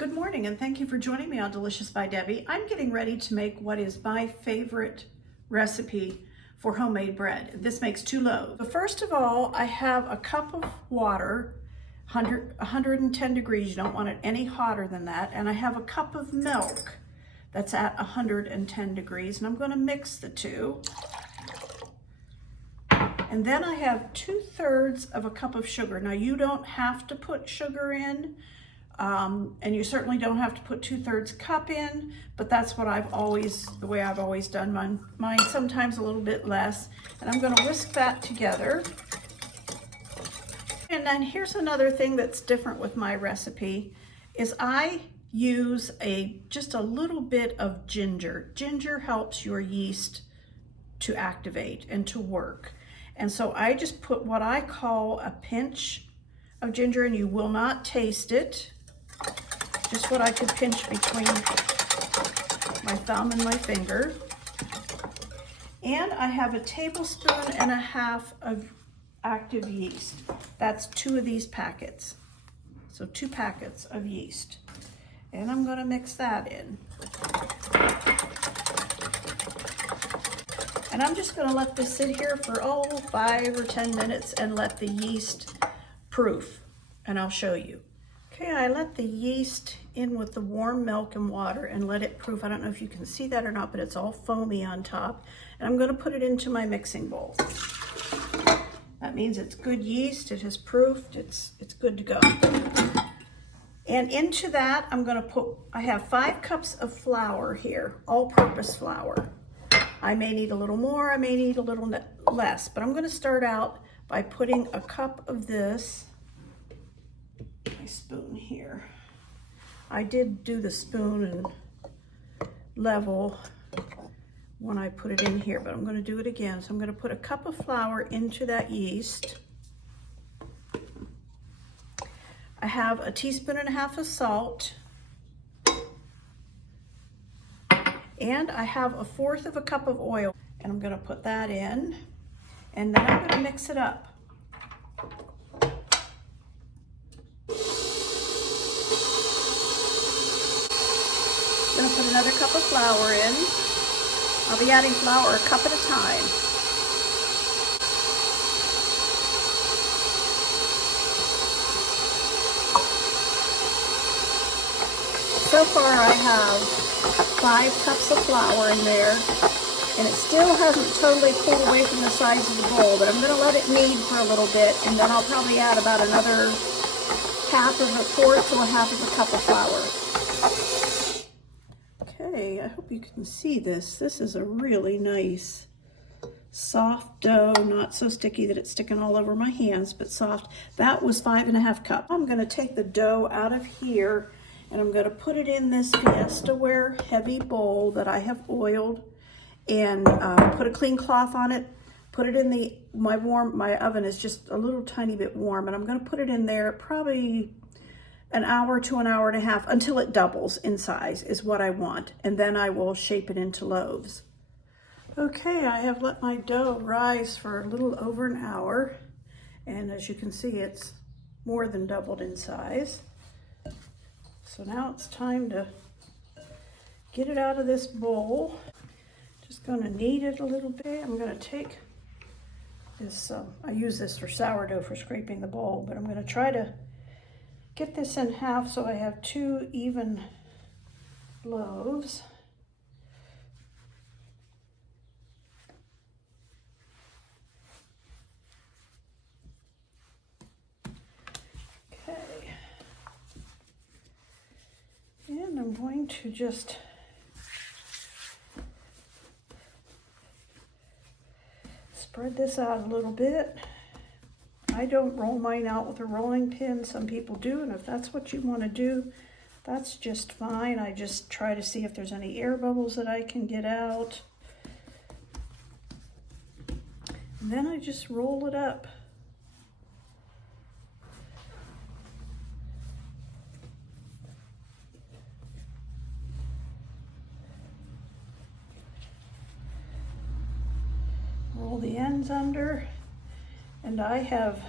Good morning and thank you for joining me on Delicious by Debbie. I'm getting ready to make what is my favorite recipe for homemade bread. This makes 2 loaves. So first of all, I have a cup of water, 110 degrees. You don't want it any hotter than that. And I have a cup of milk that's at 110 degrees. And I'm going to mix the two. And then I have 2/3 of a cup of sugar. Now you don't have to put sugar in. And you certainly don't have to put 2/3 cup in, but that's what the way I've always done mine, sometimes a little bit less. And I'm gonna whisk that together. And then here's another thing that's different with my recipe, is I use just a little bit of ginger. Ginger helps your yeast to activate and to work. And so I just put what I call a pinch of ginger, and you will not taste it. Just what I could pinch between my thumb and my finger. And I have 1.5 tablespoons of active yeast. That's 2 of these packets. So 2 packets of yeast. And I'm gonna mix that in. And I'm just gonna let this sit here for 5 or 10 minutes and let the yeast proof, and I'll show you. Okay, I let the yeast in with the warm milk and water and let it proof. I don't know if you can see that or not, but it's all foamy on top. And I'm gonna put it into my mixing bowl. That means it's good yeast, it has proofed, it's good to go. And into that, I have 5 cups of flour here, all-purpose flour. I may need a little more, I may need a little less, but I'm gonna start out by putting a cup of this, my spoon here. I did do the spoon and level when I put it in here, but I'm going to do it again. So I'm going to put a cup of flour into that yeast. I have 1.5 teaspoons of salt. And I have 1/4 of a cup of oil. And I'm going to put that in. And then I'm going to mix it up. I'm going to put another cup of flour in. I'll be adding flour a cup at a time. So far I have 5 cups of flour in there, and it still hasn't totally pulled away from the sides of the bowl, but I'm going to let it knead for a little bit, and then I'll probably add about another 1/4 to 1/2 of a cup of flour. Okay, I hope you can see this. This is a really nice soft dough, not so sticky that it's sticking all over my hands, but soft. That was 5.5 cups. I'm gonna take the dough out of here and I'm gonna put it in this Fiesta-ware heavy bowl that I have oiled, and put a clean cloth on it, put it in my oven is just a little tiny bit warm, and I'm gonna put it in there probably 1 hour to 1.5 hours until it doubles in size is what I want. And then I will shape it into loaves. Okay, I have let my dough rise for a little over 1 hour. And as you can see, it's more than doubled in size. So now it's time to get it out of this bowl. Just gonna knead it a little bit. I'm gonna take this, I use this for sourdough for scraping the bowl, but I'm gonna try to get this in half so I have 2 even loaves. Okay. And I'm going to just spread this out a little bit. I don't roll mine out with a rolling pin. Some people do, and if that's what you want to do, that's just fine. I just try to see if there's any air bubbles that I can get out. And then I just roll it up. Roll the ends under. And I have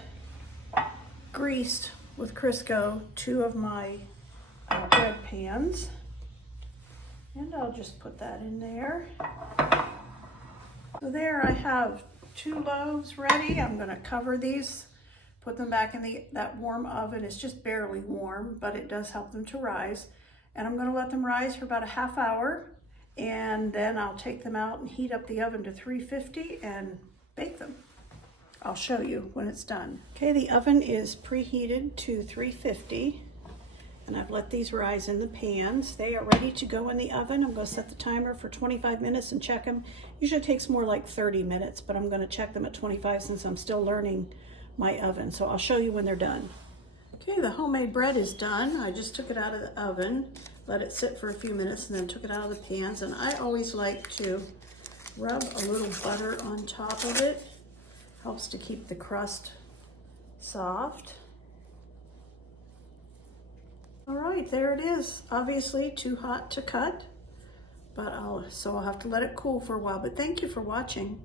greased with Crisco 2 of my bread pans. And I'll just put that in there. So there I have 2 loaves ready. I'm going to cover these, put them back in that warm oven. It's just barely warm, but it does help them to rise. And I'm going to let them rise for about a half hour, and then I'll take them out and heat up the oven to 350 and bake them. I'll show you when it's done. Okay, the oven is preheated to 350, and I've let these rise in the pans. They are ready to go in the oven. I'm going to set the timer for 25 minutes and check them. Usually it takes more like 30 minutes, but I'm going to check them at 25 since I'm still learning my oven. So I'll show you when they're done. Okay, the homemade bread is done. I just took it out of the oven, let it sit for a few minutes, and then took it out of the pans. And I always like to rub a little butter on top of it. Helps to keep the crust soft. All right, there it is. Obviously too hot to cut, but I'll have to let it cool for a while. But thank you for watching.